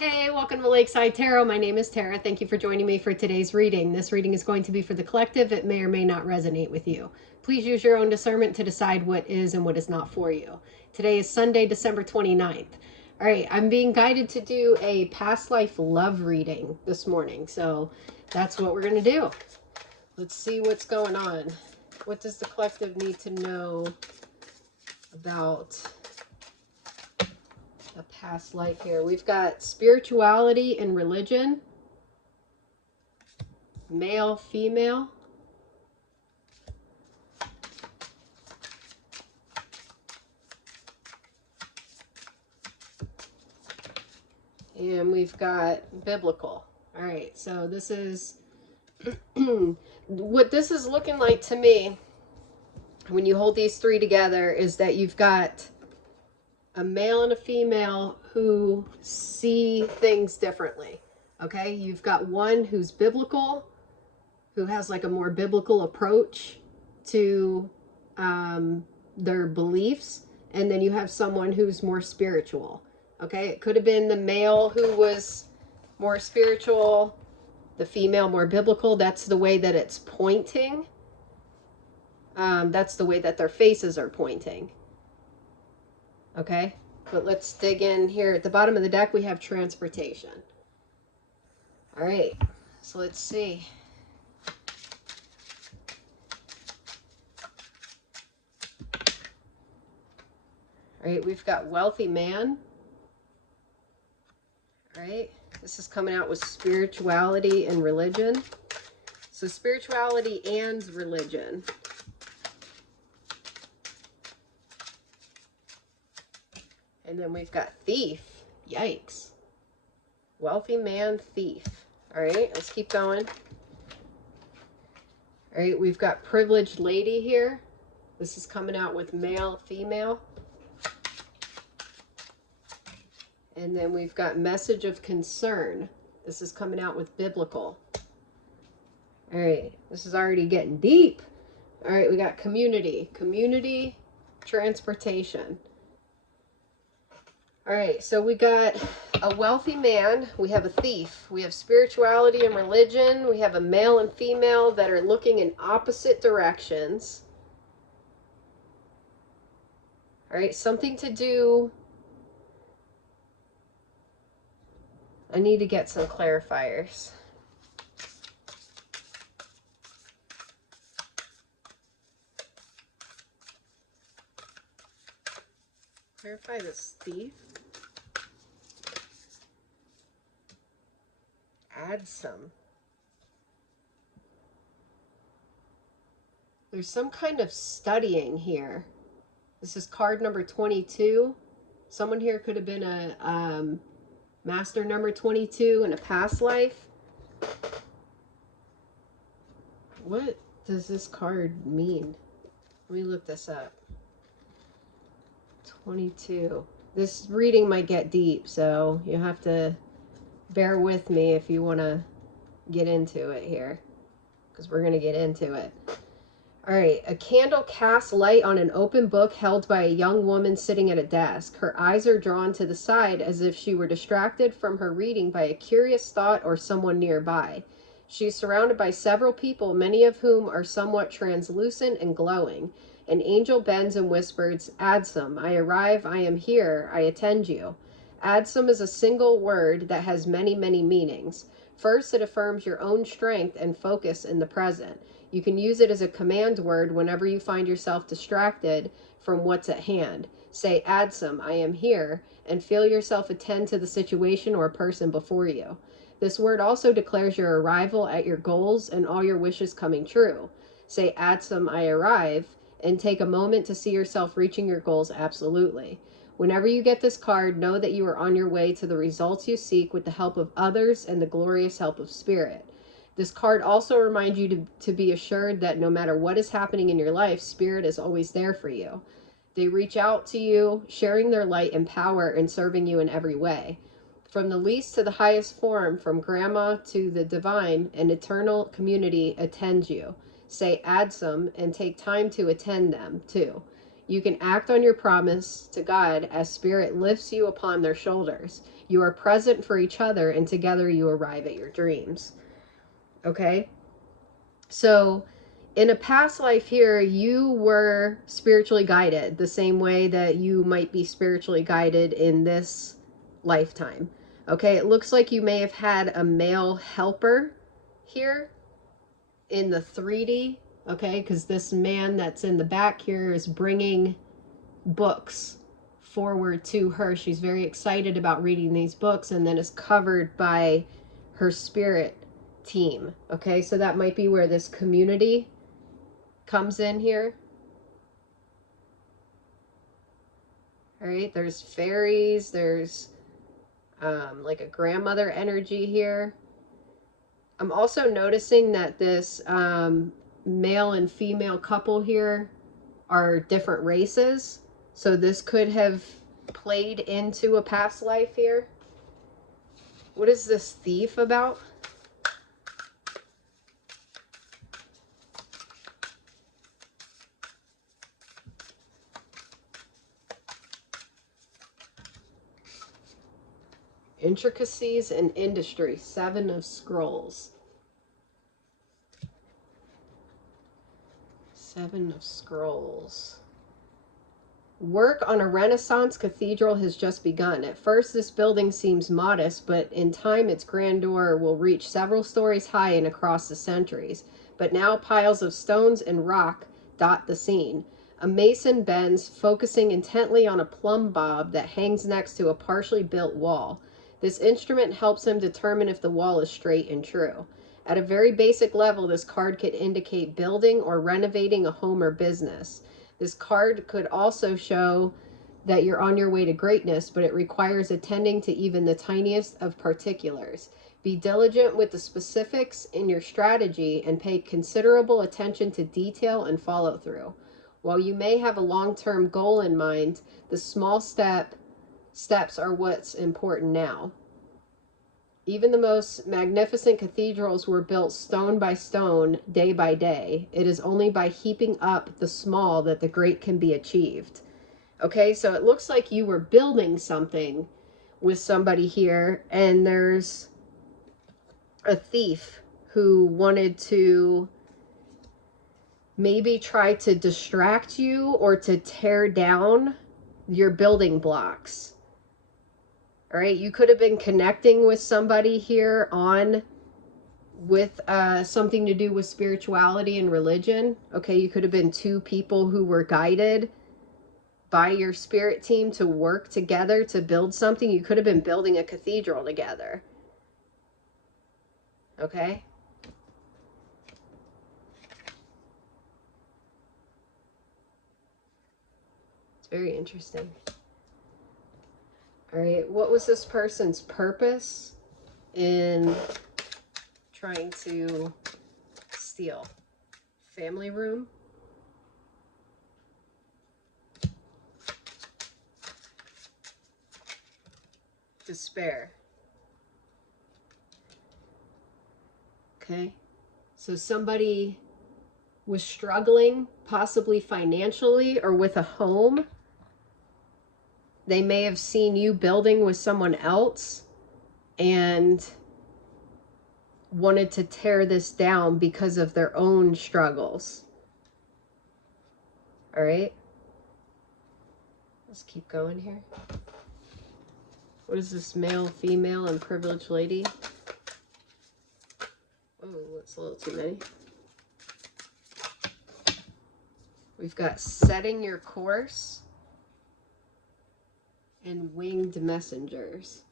Hey, welcome to Lakeside Tarot. My name is Tara. Thank you for joining me for today's reading. This reading is going to be for the collective. It may or may not resonate with you. Please use your own discernment to decide what is and what is not for you. Today is Sunday, December 29th. All right, I'm being guided to do a past life love reading this morning. So that's what we're going to do. Let's see what's going on. What does the collective need to know about a past life here? We've got spirituality and religion, male, female, and we've got biblical. All right, so this is what this is looking like to me when you hold these three together is that you've got a male and a female who see things differently. Okay, you've got one who's biblical, who has like a more biblical approach to their beliefs, and then you have someone who's more spiritual. Okay, it could have been the male who was more spiritual, the female more biblical. That's the way that it's pointing. That's the way that their faces are pointing. Okay, but let's dig in here. At the bottom of the deck, we have transportation. All right, so let's see. All right, we've got wealthy man. All right, this is coming out with spirituality and religion. So spirituality and religion. And then we've got thief. Yikes. Wealthy man, thief. All right, let's keep going. All right, we've got privileged lady here. This is coming out with male, female. And then we've got message of concern. This is coming out with biblical. All right, this is already getting deep. All right, we got community. Community, transportation. All right, so we got a wealthy man, we have a thief, we have spirituality and religion, we have a male and female that are looking in opposite directions. All right, something to do. I need to get some clarifiers. Clarify this thief. Add some. There's some kind of studying here. This is card number 22. Someone here could have been a master number 22 in a past life. What does this card mean? Let me look this up. 22. This reading might get deep, so you have to bear with me if you want to get into it here, because we're going to get into it. All right, a candle casts light on an open book held by a young woman sitting at a desk. Her eyes are drawn to the side as if she were distracted from her reading by a curious thought or someone nearby. She is surrounded by several people, many of whom are somewhat translucent and glowing. An angel bends and whispers, "Adsum, I arrive, I am here, I attend you." Adsum is a single word that has many, many meanings. First, it affirms your own strength and focus in the present. You can use it as a command word whenever you find yourself distracted from what's at hand. Say, "Adsum, I am here," and feel yourself attend to the situation or person before you. This word also declares your arrival at your goals and all your wishes coming true. Say, "Adsum, I arrive," and take a moment to see yourself reaching your goals absolutely. Whenever you get this card, know that you are on your way to the results you seek with the help of others and the glorious help of spirit. This card also reminds you to be assured that no matter what is happening in your life, spirit is always there for you. They reach out to you, sharing their light and power and serving you in every way. From the least to the highest form, from grandma to the divine, an eternal community attends you. Say "Adsum" and take time to attend them too. You can act on your promise to God as spirit lifts you upon their shoulders. You are present for each other, and together you arrive at your dreams. Okay? So, in a past life here, you were spiritually guided the same way that you might be spiritually guided in this lifetime. Okay, it looks like you may have had a male helper here in the 3D, okay, because this man that's in the back here is bringing books forward to her. She's very excited about reading these books, and then is covered by her spirit team. Okay, so that might be where this community comes in here. All right, there's fairies, there's like a grandmother energy here. I'm also noticing that this male and female couple here are different races. So this could have played into a past life here. What is this thief about? Intricacies in industry, 7 of scrolls. 7 of scrolls. Work on a Renaissance cathedral has just begun. At first, this building seems modest, but in time, its grandeur will reach several stories high and across the centuries. But now, piles of stones and rock dot the scene. A mason bends, focusing intently on a plumb bob that hangs next to a partially built wall. This instrument helps him determine if the wall is straight and true. At a very basic level, this card could indicate building or renovating a home or business. This card could also show that you're on your way to greatness, but it requires attending to even the tiniest of particulars. Be diligent with the specifics in your strategy and pay considerable attention to detail and follow through. While you may have a long-term goal in mind, the small steps are what's important now. Even the most magnificent cathedrals were built stone by stone, day by day. It is only by heaping up the small that the great can be achieved. Okay, so it looks like you were building something with somebody here, and there's a thief who wanted to maybe try to distract you or to tear down your building blocks. All right, you could have been connecting with somebody here on with something to do with spirituality and religion. Okay, you could have been 2 people who were guided by your spirit team to work together to build something. You could have been building a cathedral together. Okay? It's very interesting. All right, what was this person's purpose in trying to steal? Family room? Despair. Okay, so somebody was struggling, possibly financially or with a home. They may have seen you building with someone else and wanted to tear this down because of their own struggles. All right, let's keep going here. What is this? Male, female, and privileged lady? Oh, that's a little too many. We've got setting your course and winged messengers.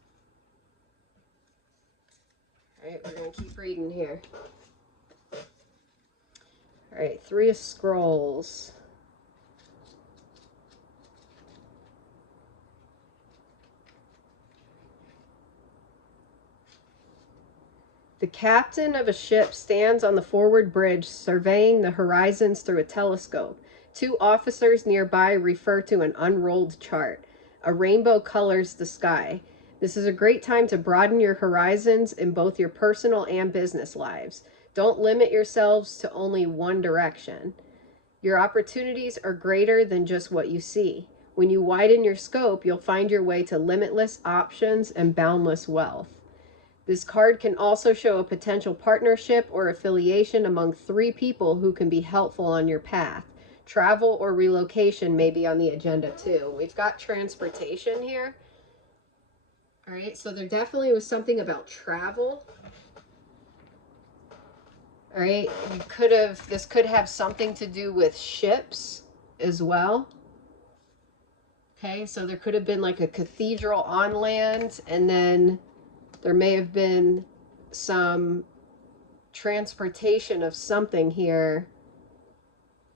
All right, we're going to keep reading here. All right, 3 of scrolls. The captain of a ship stands on the forward bridge, surveying the horizons through a telescope. 2 officers nearby refer to an unrolled chart. A rainbow colors the sky. This is a great time to broaden your horizons in both your personal and business lives. Don't limit yourselves to only one direction. Your opportunities are greater than just what you see. When you widen your scope, you'll find your way to limitless options and boundless wealth. This card can also show a potential partnership or affiliation among 3 people who can be helpful on your path. Travel or relocation may be on the agenda too. We've got transportation here. All right, so there definitely was something about travel. All right, this could have something to do with ships as well. Okay, so there could have been like a cathedral on land, and then there may have been some transportation of something here.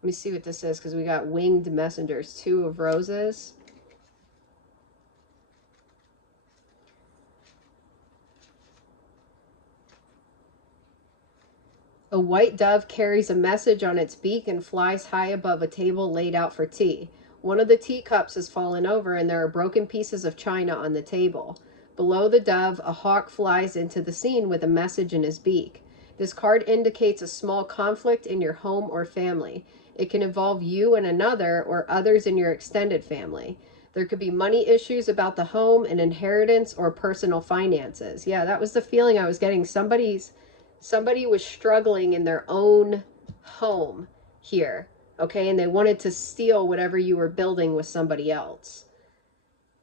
Let me see what this is, because we got winged messengers, 2 of roses. A white dove carries a message on its beak and flies high above a table laid out for tea. One of the teacups has fallen over and there are broken pieces of china on the table. Below the dove, a hawk flies into the scene with a message in his beak. This card indicates a small conflict in your home or family. It can involve you and another or others in your extended family. There could be money issues about the home, an inheritance, or personal finances. Yeah, that was the feeling I was getting. Somebody was struggling in their own home here, okay? And they wanted to steal whatever you were building with somebody else.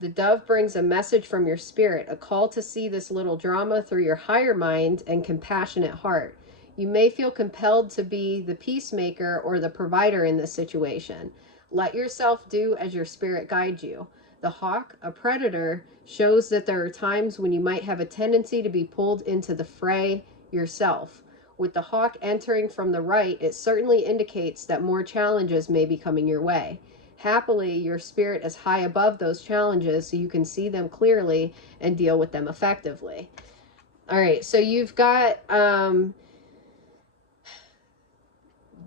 The dove brings a message from your spirit, a call to see this little drama through your higher mind and compassionate heart. You may feel compelled to be the peacemaker or the provider in this situation. Let yourself do as your spirit guides you. The hawk, a predator, shows that there are times when you might have a tendency to be pulled into the fray yourself. With the hawk entering from the right, it certainly indicates that more challenges may be coming your way. Happily, your spirit is high above those challenges so you can see them clearly and deal with them effectively. All right, so you've got,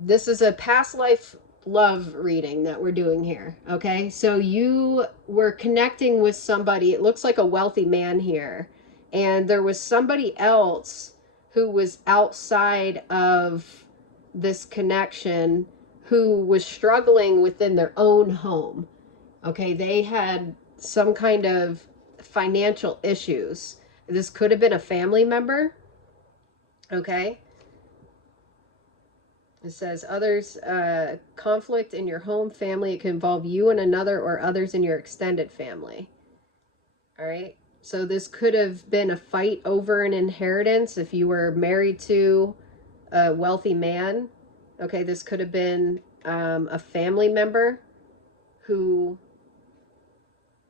this is a past life love reading that we're doing here, okay? So you were connecting with somebody, it looks like a wealthy man here, and there was somebody else who was outside of this connection who was struggling within their own home. Okay, they had some kind of financial issues. This could have been a family member. Okay. It says others, conflict in your home family. It can involve you and another or others in your extended family. All right. So this could have been a fight over an inheritance if you were married to a wealthy man. Okay, this could have been a family member who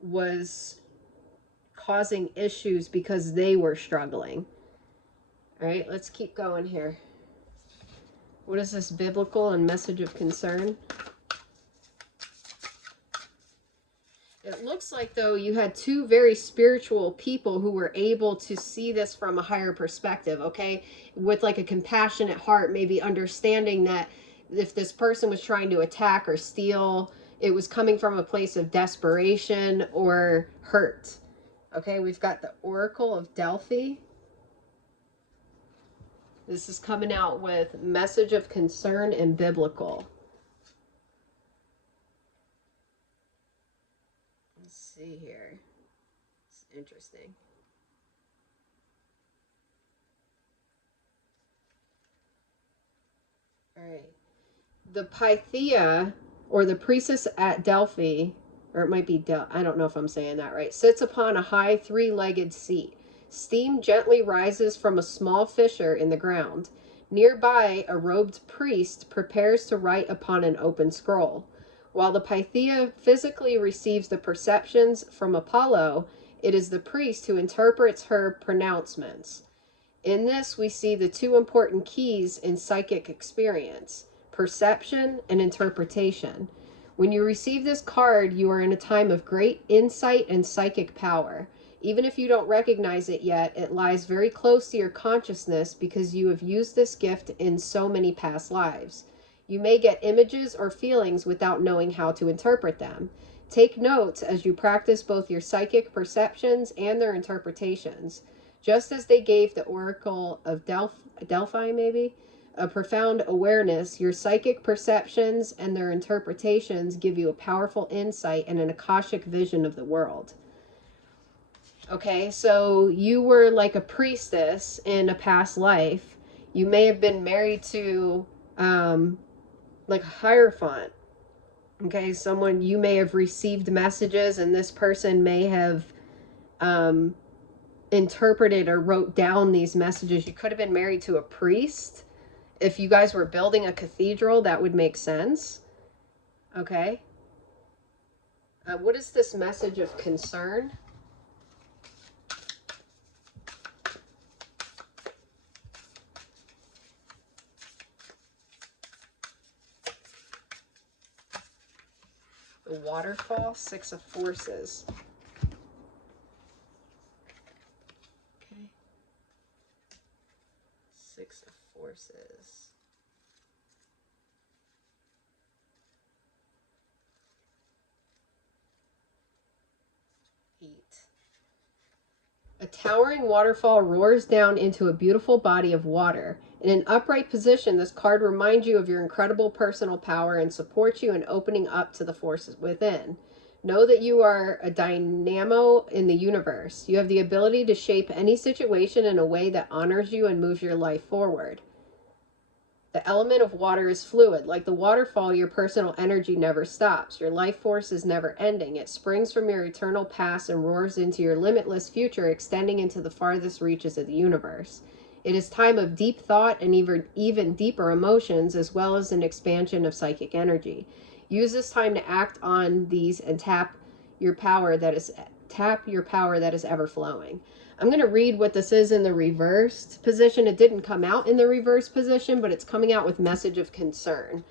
was causing issues because they were struggling. All right, let's keep going here. What is this biblical and message of concern? It looks like, though, you had 2 very spiritual people who were able to see this from a higher perspective, okay? With like a compassionate heart, maybe understanding that if this person was trying to attack or steal, it was coming from a place of desperation or hurt. Okay, we've got the Oracle of Delphi. This is coming out with message of concern and biblical. Let's see here. It's interesting. All right. The Pythia, or the priestess at Delphi, or it might be I don't know if I'm saying that right, sits upon a high 3-legged seat. Steam gently rises from a small fissure in the ground. Nearby, a robed priest prepares to write upon an open scroll. While the Pythia physically receives the perceptions from Apollo, it is the priest who interprets her pronouncements. In this, we see the 2 important keys in psychic experience: perception and interpretation. When you receive this card, you are in a time of great insight and psychic power. Even if you don't recognize it yet, it lies very close to your consciousness because you have used this gift in so many past lives. You may get images or feelings without knowing how to interpret them. Take notes as you practice both your psychic perceptions and their interpretations. Just as they gave the Oracle of Delphi, maybe, a profound awareness. Your psychic perceptions and their interpretations give you a powerful insight and an Akashic vision of the world. Okay, so you were like a priestess in a past life. You may have been married to like a hierophant. Okay, someone, you may have received messages, and this person may have interpreted or wrote down these messages. You could have been married to a priest. If you guys were building a cathedral, that would make sense. Okay. What is this message of concern? The waterfall, Six of Forces. Okay. Six of Forces. A towering waterfall roars down into a beautiful body of water. In an upright position, this card reminds you of your incredible personal power and supports you in opening up to the forces within. Know that you are a dynamo in the universe. You have the ability to shape any situation in a way that honors you and moves your life forward. The element of water is fluid. Like the waterfall, your personal energy never stops. Your life force is never ending. It springs from your eternal past and roars into your limitless future, extending into the farthest reaches of the universe. It is time of deep thought and even deeper emotions, as well as an expansion of psychic energy. Use this time to act on these and tap your power that is ever flowing. I'm going to read what this is in the reversed position. It didn't come out in the reverse position, but it's coming out with message of concern.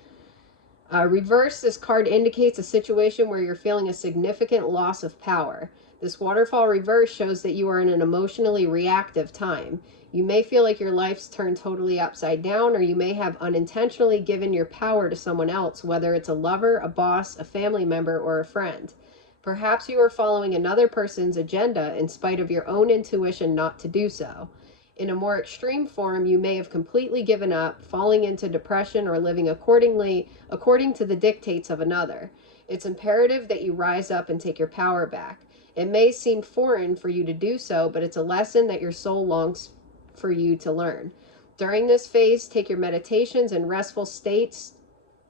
Reverse, this card indicates a situation where you're feeling a significant loss of power. This waterfall reverse shows that you are in an emotionally reactive time. You may feel like your life's turned totally upside down, or you may have unintentionally given your power to someone else, whether it's a lover, a boss, a family member, or a friend. Perhaps you are following another person's agenda in spite of your own intuition not to do so. In a more extreme form, you may have completely given up, falling into depression, or living according to the dictates of another. It's imperative that you rise up and take your power back. It may seem foreign for you to do so, but it's a lesson that your soul longs for you to learn. During this phase, take your meditations and restful states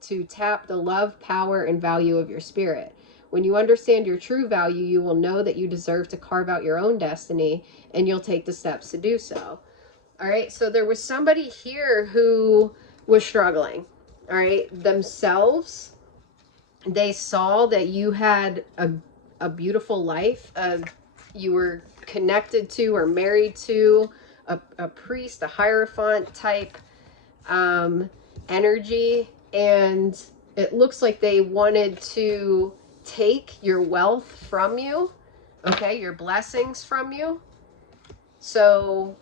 to tap the love, power, and value of your spirit. When you understand your true value, you will know that you deserve to carve out your own destiny, and you'll take the steps to do so. All right, so there was somebody here who was struggling, all right, themselves. They saw that you had a beautiful life. You were connected to or married to a priest, a hierophant type energy, and it looks like they wanted to take your wealth from you, okay, your blessings from you. So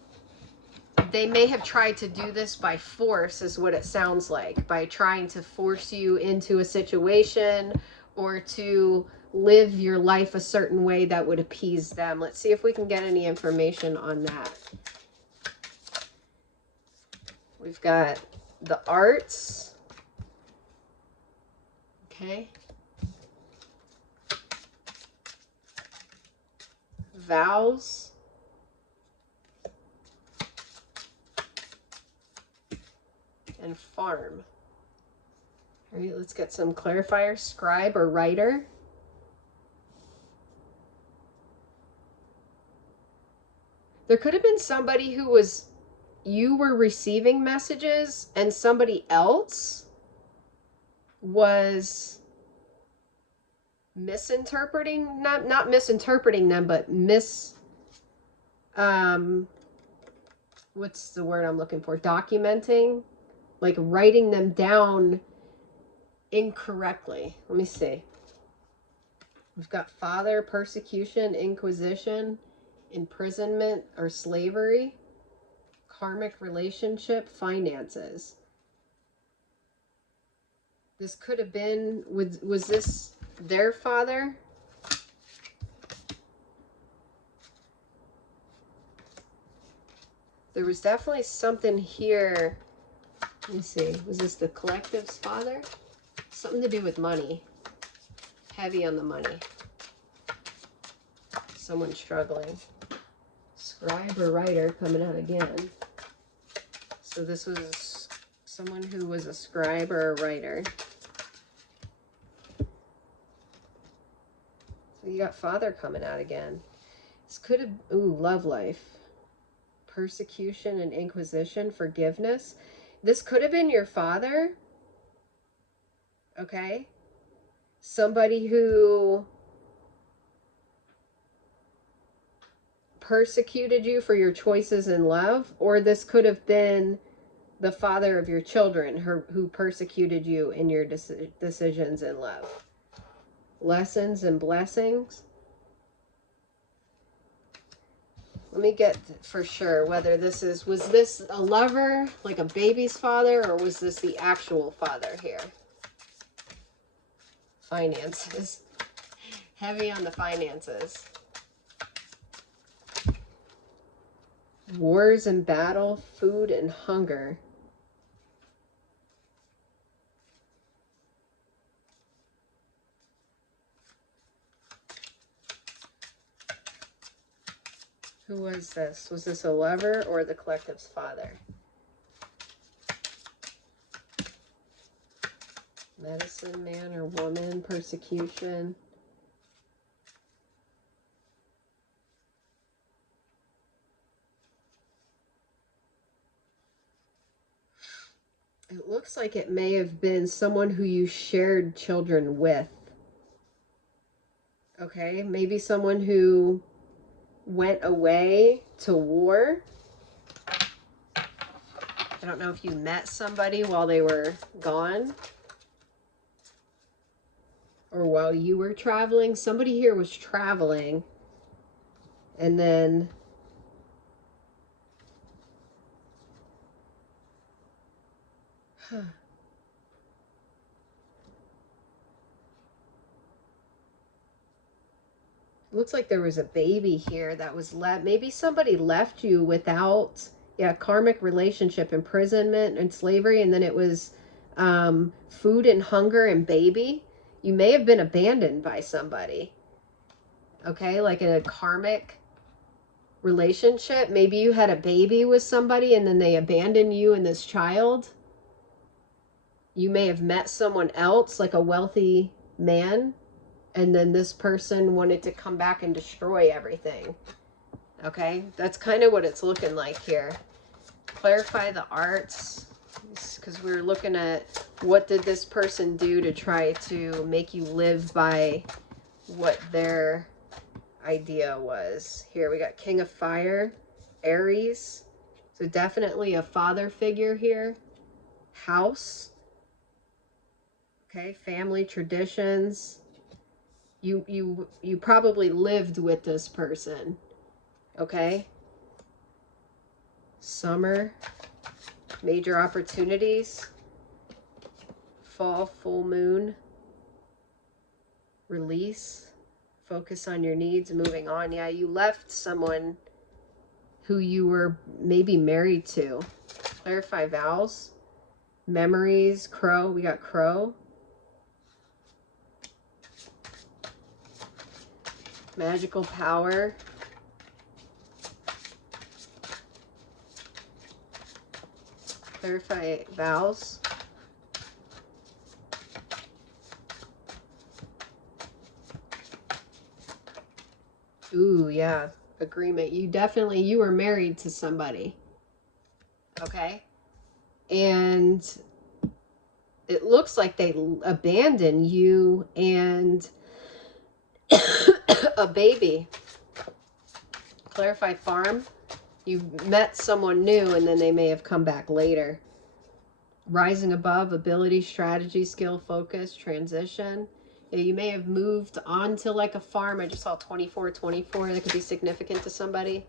they may have tried to do this by force, is what it sounds like, by trying to force you into a situation or to live your life a certain way that would appease them. Let's see if we can get any information on that. We've got the arts. Okay. Vows. And farm. All right, let's get some clarifiers. Scribe or writer. There could have been somebody who was, you were receiving messages and somebody else was misinterpreting, not misinterpreting them, but what's the word I'm looking for? Documenting, like writing them down incorrectly. Let me see. We've got father, persecution, inquisition, imprisonment or slavery, karmic relationship, finances. This could have been, was this their father? There was definitely something here. Let me see. Was this the collective's father? Something to do with money. Heavy on the money. Someone struggling. Scribe or writer coming out again. So this was someone who was a scribe or a writer. So you got father coming out again. This could have, ooh, love life. Persecution and inquisition, forgiveness. This could have been your father. Okay. Somebody who persecuted you for your choices in love, or this could have been the father of your children who persecuted you in your decisions in love. Lessons and blessings. Let me get for sure whether this is, was this a lover, like a baby's father, or was this the actual father here? Finances. Heavy on the finances. Wars and battle, food and hunger. Who was this? Was this a lover or the collective's father? Medicine man or woman, persecution. It looks like it may have been someone who you shared children with. Okay, maybe someone who went away to war. I don't know if you met somebody while they were gone or while you were traveling. Somebody here was traveling and then looks like there was a baby here that was left. Maybe somebody left you without, yeah, karmic relationship, imprisonment and slavery, and then it was food and hunger and baby. You may have been abandoned by somebody. Okay, like in a karmic relationship. Maybe you had a baby with somebody and then they abandoned you and this child. You may have met someone else, like a wealthy man, and then this person wanted to come back and destroy everything. Okay, that's kind of what it's looking like here. Clarify the arts, because we're looking at what did this person do to try to make you live by what their idea was. Here we got King of Fire, Aries. So definitely a father figure here. House. Okay, family traditions. You probably lived with this person. Okay. Summer. Major opportunities. Fall, full moon. Release. Focus on your needs, moving on. Yeah, you left someone who you were maybe married to. Clarify vows. Memories. Crow. We got crow. Magical power. Clarify vows. Ooh, yeah. Agreement. You were married to somebody. Okay. And it looks like they abandoned you and a baby. Clarify farm. You met someone new and then they may have come back later. Rising above, ability, strategy, skill, focus, transition. Yeah, you may have moved on to like a farm. I just saw 24. That could be significant to somebody.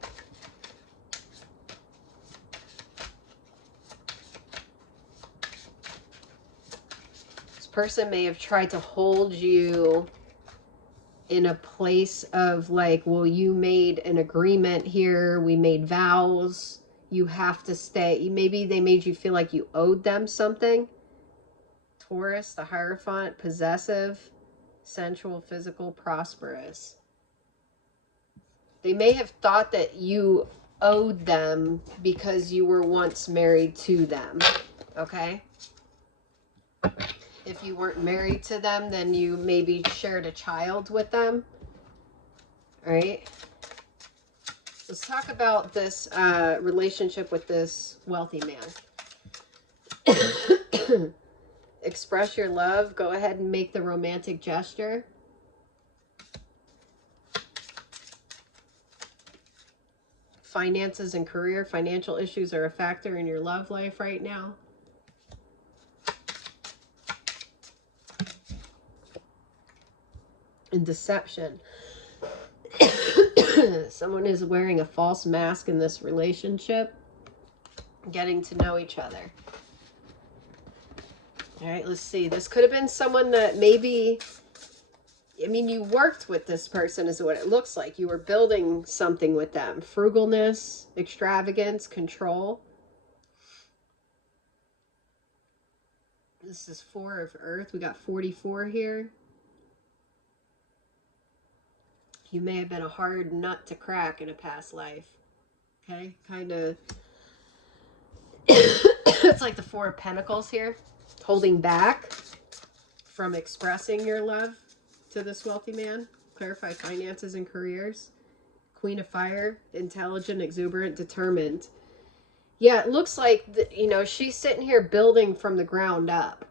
This person may have tried to hold you in a place of like, well, you made an agreement here. We made vows. you have to stay. Maybe they made you feel like you owed them something. Taurus, the Hierophant, possessive, sensual, physical, prosperous. They may have thought that you owed them because you were once married to them. Okay? If you weren't married to them, then you maybe shared a child with them. All right? Let's talk about this relationship with this wealthy man. Express your love. Go ahead and make the romantic gesture. Finances and career. Financial issues are a factor in your love life right now. And deception. Someone is wearing a false mask in this relationship. Getting to know each other. All right, let's see. This could have been someone that maybe, I mean, you worked with this person is what it looks like. You were building something with them. Frugalness, extravagance, control. This is 4 of Earth. We got 44 here. You may have been a hard nut to crack in a past life. Okay, kind of. It's like the 4 of Pentacles here. Holding back from expressing your love to this wealthy man. Clarify finances and careers. Queen of Fire, intelligent, exuberant, determined. Yeah, it looks like, you know, she's sitting here building from the ground up.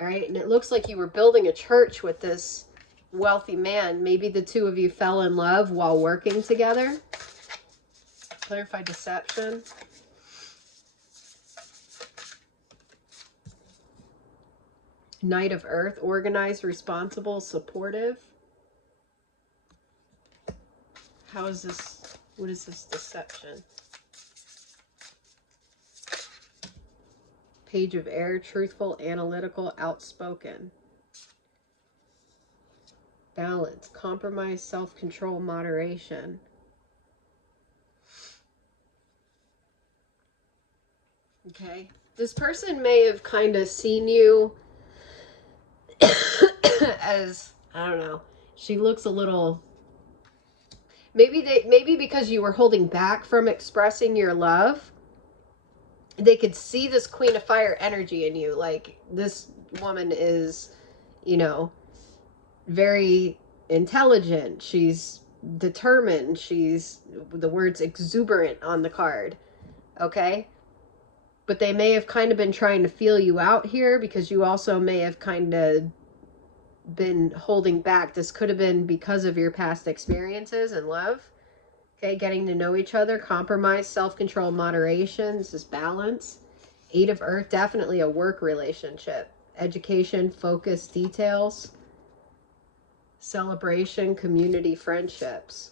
All right, and it looks like you were building a church with this wealthy man. Maybe the two of you fell in love while working together. Clarify deception. Knight of Earth, organized, responsible, supportive. How is this, what is this deception? Page of Air, truthful, analytical, outspoken. Balance, compromise, self-control, moderation. Okay. This person may have kind of seen you as, I don't know, she looks a little, maybe because you were holding back from expressing your love, they could see this Queen of Fire energy in you. Like, this woman is, you know, very intelligent. She's determined. She's, the word's exuberant on the card. Okay? But they may have kind of been trying to feel you out here because you also may have kind of been holding back. This could have been because of your past experiences and love. Okay, getting to know each other, compromise, self-control, moderation. This is balance. 8 of Earth, definitely a work relationship. Education, focus, details. Celebration, community, friendships.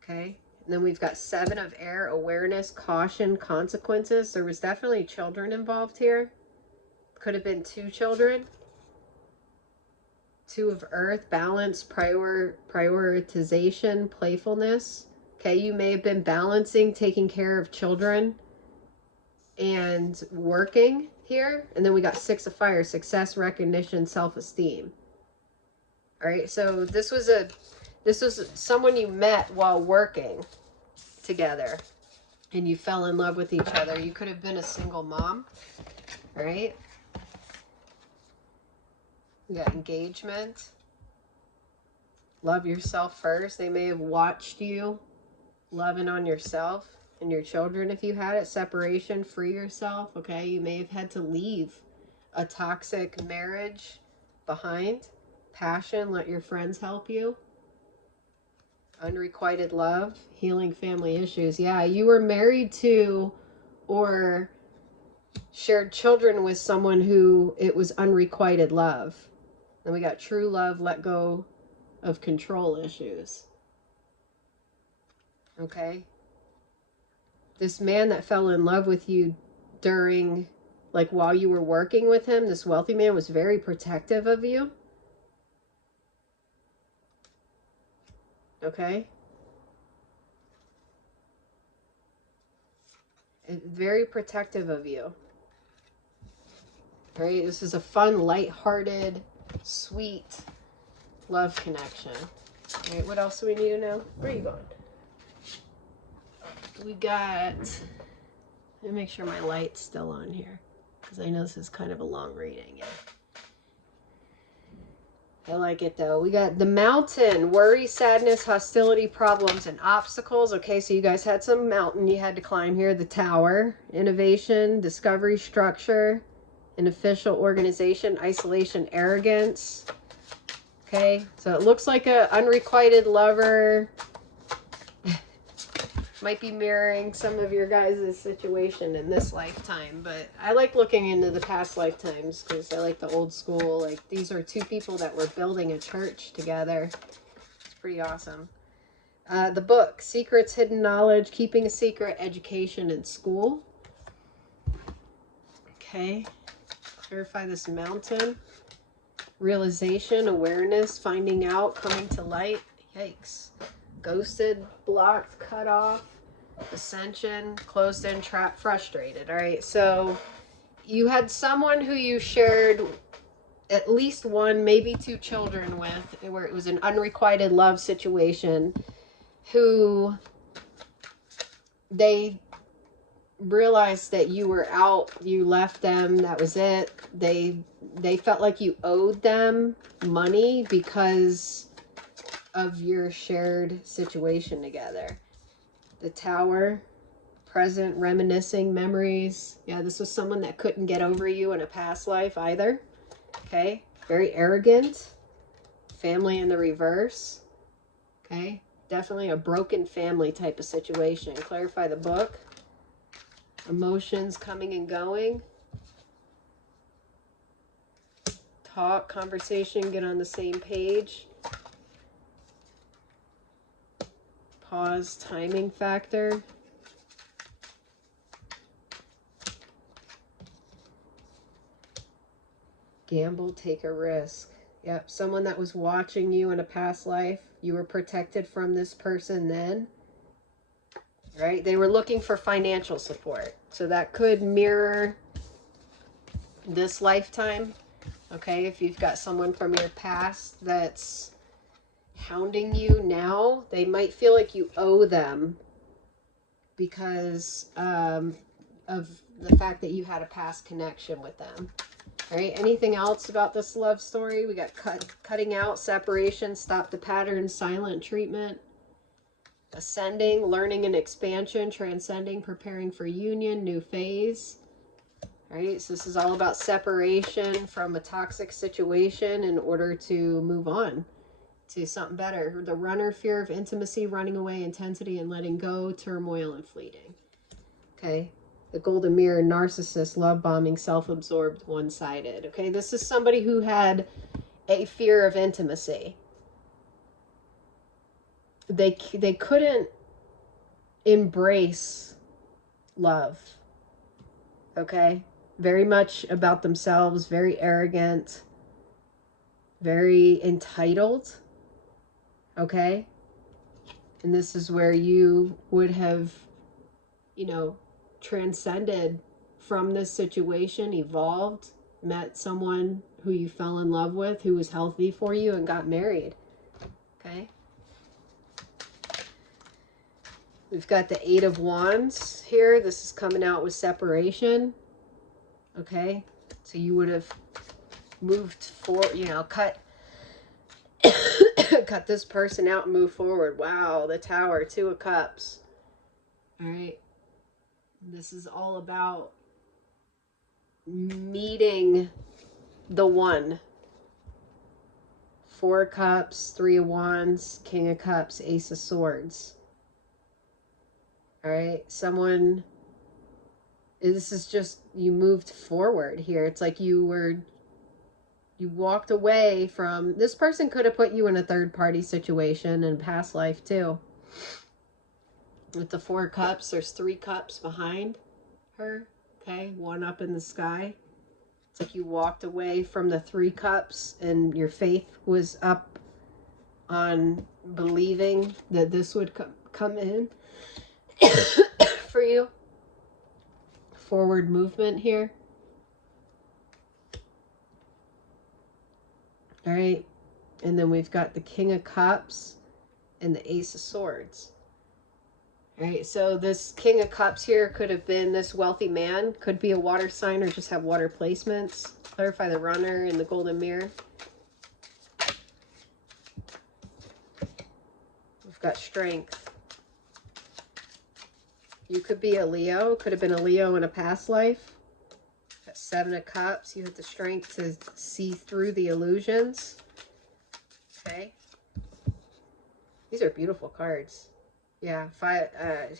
Okay, and then we've got 7 of Air, awareness, caution, consequences. There was definitely children involved here. Could have been 2 children. 2 of Earth, balance, prioritization, playfulness. Okay, you may have been balancing, taking care of children and working here. And then we got 6 of Fire, success, recognition, self-esteem. All right, so this was someone you met while working together and you fell in love with each other. You could have been a single mom, all right? You got engagement. Love yourself first. They may have watched you loving on yourself and your children if you had it. Separation, free yourself, okay? You may have had to leave a toxic marriage behind. Passion, let your friends help you. Unrequited love, healing family issues. Yeah, you were married to or shared children with someone who it was unrequited love. Then we got true love, let go of control issues. Okay? This man that fell in love with you during, like, while you were working with him, this wealthy man was very protective of you. Okay? Very protective of you. All right, this is a fun, light-hearted, sweet love connection. All right, what else do we need to know? Where are you going? We got, let me make sure my light's still on here, because I know this is kind of a long reading. Yeah. I like it though. We got the mountain, worry, sadness, hostility, problems, and obstacles. Okay, so you guys had some mountain you had to climb here. The tower, innovation, discovery, structure, an official organization, isolation, arrogance. Okay, so it looks like a unrequited lover. Might be mirroring some of your guys' situation in this lifetime, but I like looking into the past lifetimes because I like the old school. Like, these are two people that were building a church together. It's pretty awesome. The book, Secrets, Hidden Knowledge, Keeping a Secret, Education in School. Okay, clarify this mountain. Realization, awareness, finding out, coming to light. Yikes. Ghosted, blocked, cut off, ascension, closed in, trapped, frustrated. All right, so you had someone who you shared at least one, maybe two children with, where it was an unrequited love situation, who they realized that you were out, you left them, that was it. They felt like you owed them money because of your shared situation together. The tower, present, reminiscing, memories. Yeah, this was someone that couldn't get over you in a past life either. Okay, very arrogant. Family in the reverse. Okay, definitely a broken family type of situation. Clarify the book. Emotions coming and going. Talk, conversation, get on the same page. Pause, timing factor. Gamble, take a risk. Yep, someone that was watching you in a past life. You were protected from this person then. Right? They were looking for financial support. So that could mirror this lifetime. Okay, if you've got someone from your past that's hounding you now, they might feel like you owe them because of the fact that you had a past connection with them. All right, anything else about this love story? We got cutting out, separation, stop the pattern, silent treatment, ascending, learning and expansion, transcending, preparing for union, new phase. All right, so this is all about separation from a toxic situation in order to move on to something better. The runner, fear of intimacy, running away, intensity and letting go, turmoil and fleeting. Okay, the golden mirror, narcissist, love bombing, self-absorbed, one-sided. Okay, this is somebody who had a fear of intimacy. They couldn't embrace love. Okay, very much about themselves, very arrogant, very entitled. Okay, and this is where you would have, you know, transcended from this situation, evolved, met someone who you fell in love with, who was healthy for you, and got married. Okay. We've got the Eight of Wands here. This is coming out with separation. Okay. So you would have moved forward, you know, cut cut this person out and move forward. Wow, the Tower, Two of Cups. All right. This is all about meeting the one. Four of Cups, Three of Wands, King of Cups, Ace of Swords. All right, someone, this is just, you moved forward here. It's like you walked away from, this person could have put you in a third party situation in past life too. With the Four of Cups, there's Three Cups behind her. Okay, one up in the sky. It's like you walked away from the Three Cups and your faith was up on believing that this would come in for you. forward movement here. All right. And then we've got the King of Cups and the Ace of Swords. All right. So this King of Cups here could have been this wealthy man, could be a water sign or just have water placements. Clarify the runner in the golden mirror. We've got strength. You could be a Leo. Could have been a Leo in a past life. Got Seven of Cups. You have the strength to see through the illusions. Okay. These are beautiful cards. Yeah.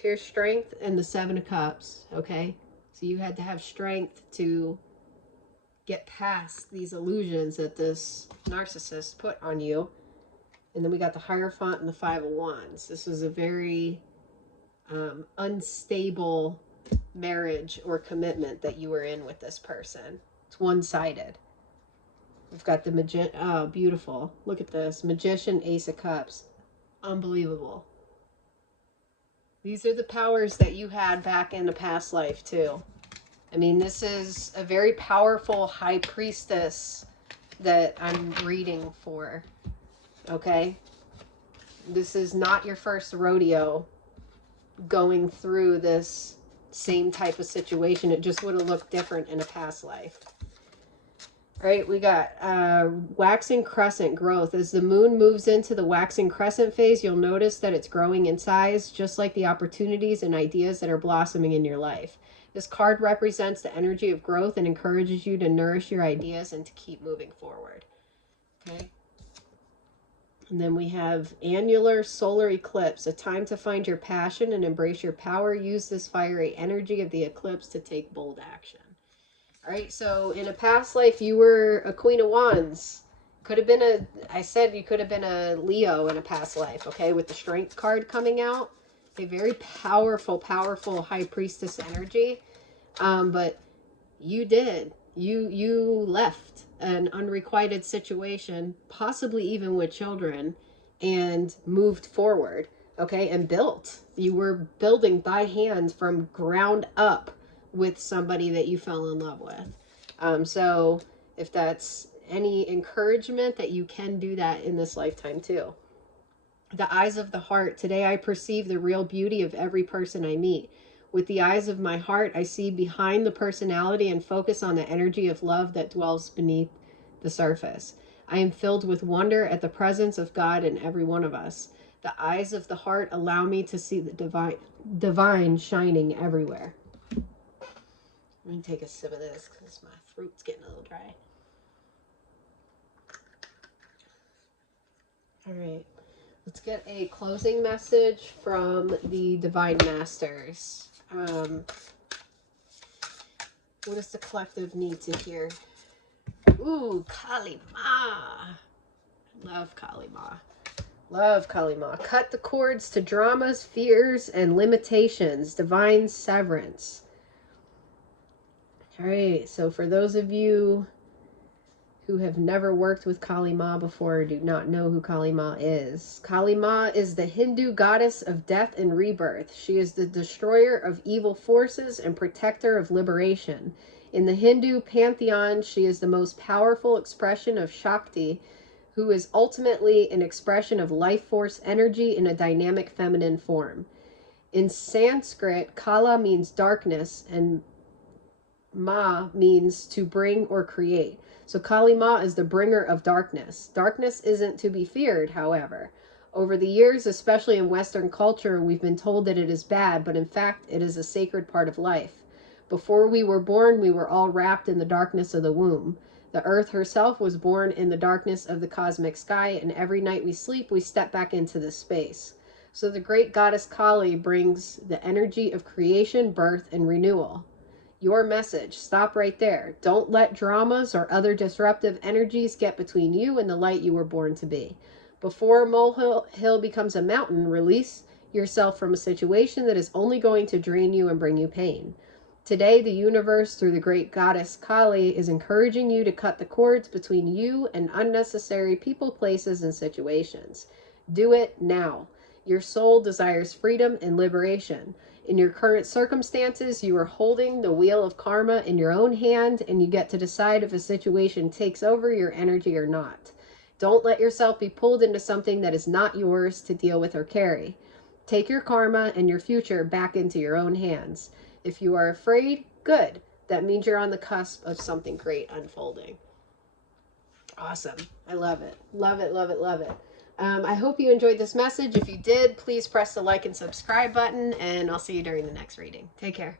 Here's strength and the Seven of Cups. Okay. So you had to have strength to get past these illusions that this narcissist put on you. And then we got the Hierophant and the Five of Wands. This was a very unstable marriage or commitment that you were in with this person. It's one-sided. We've got the Magician. Oh, beautiful. Look at this. Magician, Ace of Cups. Unbelievable. These are the powers that you had back in the past life, too. I mean, this is a very powerful high priestess that I'm reading for. Okay? This is not your first rodeo going through this same type of situation. It just would have looked different in a past life. All right, we got waxing crescent growth. As the moon moves into the waxing crescent phase, you'll notice that it's growing in size, just like the opportunities and ideas that are blossoming in your life. This card represents the energy of growth and encourages you to nourish your ideas and to keep moving forward. Okay. And then we have annular solar eclipse, a time to find your passion and embrace your power. Use this fiery energy of the eclipse to take bold action. All right, so in a past life, you were a Queen of Wands. Could have been I said you could have been a Leo in a past life, okay, with the Strength card coming out. A very powerful, powerful High Priestess energy. But you did. You left an unrequited situation, possibly even with children, and moved forward, okay, and built. You were building by hand from ground up with somebody that you fell in love with. So if that's any encouragement, that you can do that in this lifetime too. The eyes of the heart. Today I perceive the real beauty of every person I meet. With the eyes of my heart, I see behind the personality and focus on the energy of love that dwells beneath the surface. I am filled with wonder at the presence of God in every one of us. The eyes of the heart allow me to see the divine shining everywhere. Let me take a sip of this because my throat's getting a little dry. All right. Let's get a closing message from the Divine Masters. What does the collective need to hear? Ooh, Kali Ma. Love Kali Ma. Love Kali Ma. Cut the cords to dramas, fears, and limitations. Divine severance. All right, so for those of you who have never worked with Kali Ma before or do not know who Kali Ma is the Hindu goddess of death and rebirth. She is the destroyer of evil forces and protector of liberation. In the Hindu pantheon, she is the most powerful expression of Shakti, who is ultimately an expression of life force energy in a dynamic feminine form. In Sanskrit, Kala means darkness and Ma means to bring or create. So Kali Ma is the bringer of darkness. Darkness isn't to be feared, however. Over the years, especially in Western culture, we've been told that it is bad, but in fact, it is a sacred part of life. Before we were born, we were all wrapped in the darkness of the womb. The earth herself was born in the darkness of the cosmic sky, and every night we sleep, we step back into this space. So the great goddess Kali brings the energy of creation, birth, and renewal. Your message. Stop right there. Don't let dramas or other disruptive energies get between you and the light you were born to be. Before a molehill becomes a mountain, release yourself from a situation that is only going to drain you and bring you pain. Today, the universe, through the great goddess Kali, is encouraging you to cut the cords between you and unnecessary people, places, and situations. Do it now. Your soul desires freedom and liberation. In your current circumstances, you are holding the wheel of karma in your own hand, and you get to decide if a situation takes over your energy or not. Don't let yourself be pulled into something that is not yours to deal with or carry. Take your karma and your future back into your own hands. If you are afraid, good. That means you're on the cusp of something great unfolding. Awesome. I love it. Love it, love it, love it. I hope you enjoyed this message. If you did, please press the like and subscribe button, and I'll see you during the next reading. Take care.